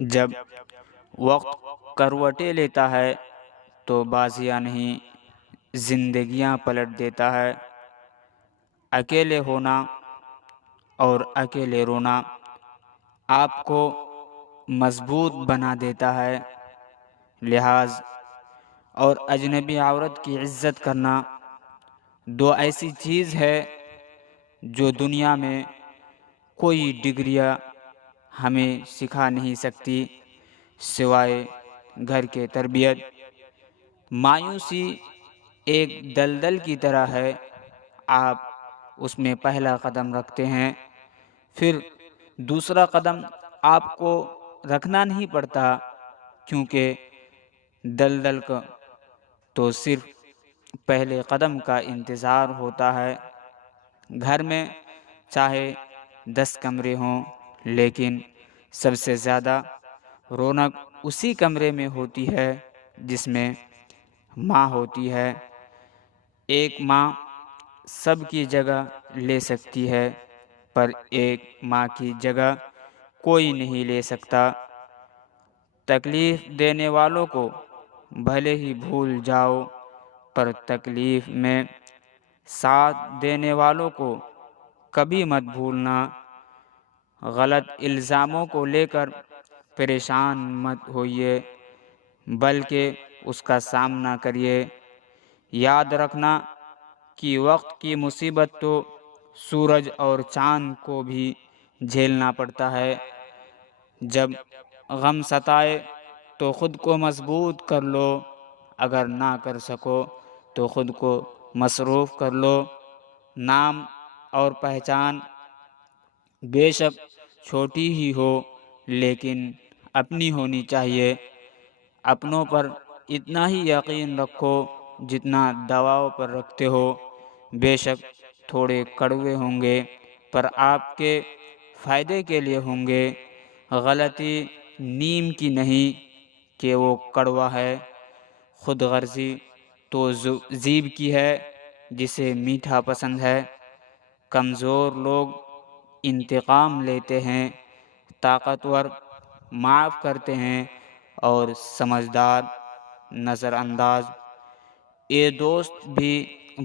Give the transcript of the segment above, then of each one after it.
جب وقت کروٹیں لیتا ہے تو بازیاں نہیں زندگیاں پلٹ دیتا ہے۔ اکیلے ہونا اور اکیلے رونا آپ کو مضبوط بنا دیتا ہے۔ لحاظ اور اجنبی عورت کی عزت کرنا دو ایسی چیز ہے جو دنیا میں کوئی ڈگریاں ہمیں سکھا نہیں سکتی سوائے گھر کے تربیت۔ مایوسی ایک دلدل کی طرح ہے، آپ اس میں پہلا قدم رکھتے ہیں، پھر دوسرا قدم آپ کو رکھنا نہیں پڑتا، کیونکہ دلدل کا تو صرف پہلے قدم کا انتظار ہوتا ہے۔ گھر میں چاہے 10 کمرے ہوں، لیکن سب سے زیادہ رونق اسی کمرے میں ہوتی ہے جس میں ماں ہوتی ہے۔ ایک ماں سب کی جگہ لے سکتی ہے، پر ایک ماں کی جگہ کوئی نہیں لے سکتا۔ تکلیف دینے والوں کو بھلے ہی بھول جاؤ، پر تکلیف میں ساتھ دینے والوں کو کبھی مت بھولنا۔ غلط الزاموں کو لے کر پریشان مت ہوئیے، بلکہ اس کا سامنا کریے۔ یاد رکھنا کہ وقت کی مصیبت تو سورج اور چاند کو بھی جھیلنا پڑتا ہے۔ جب غم ستائے تو خود کو مضبوط کر لو، اگر نہ کر سکو تو خود کو مصروف کر لو۔ نام اور پہچان بے شک چھوٹی ہی ہو، لیکن اپنی ہونی چاہیے۔ اپنوں پر اتنا ہی یقین رکھو جتنا دواؤں پر رکھتے ہو۔ بے شک تھوڑے کڑوے ہوں گے، پر آپ کے فائدے کے لیے ہوں گے۔ غلطی نیم کی نہیں کہ وہ کڑوا ہے، خود غرضی تو زیب کی ہے جسے میٹھا پسند ہے۔ کمزور لوگ انتقام لیتے ہیں، طاقتور معاف کرتے ہیں، اور سمجھدار نظر انداز۔ یہ دوست بھی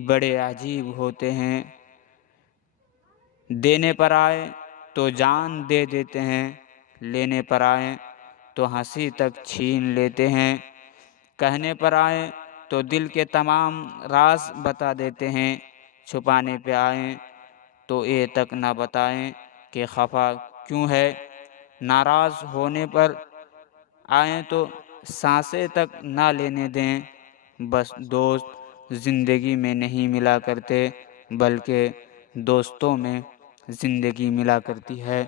بڑے عجیب ہوتے ہیں، دینے پر آئے تو جان دے دیتے ہیں، لینے پر آئے تو ہنسی تک چھین لیتے ہیں، کہنے پر آئے تو دل کے تمام راز بتا دیتے ہیں، چھپانے پہ آئیں تو یہ تک نہ بتائیں کہ خفا کیوں ہے، ناراض ہونے پر آئیں تو سانسیں تک نہ لینے دیں۔ بس دوست زندگی میں نہیں ملا کرتے، بلکہ دوستوں میں زندگی ملا کرتی ہے۔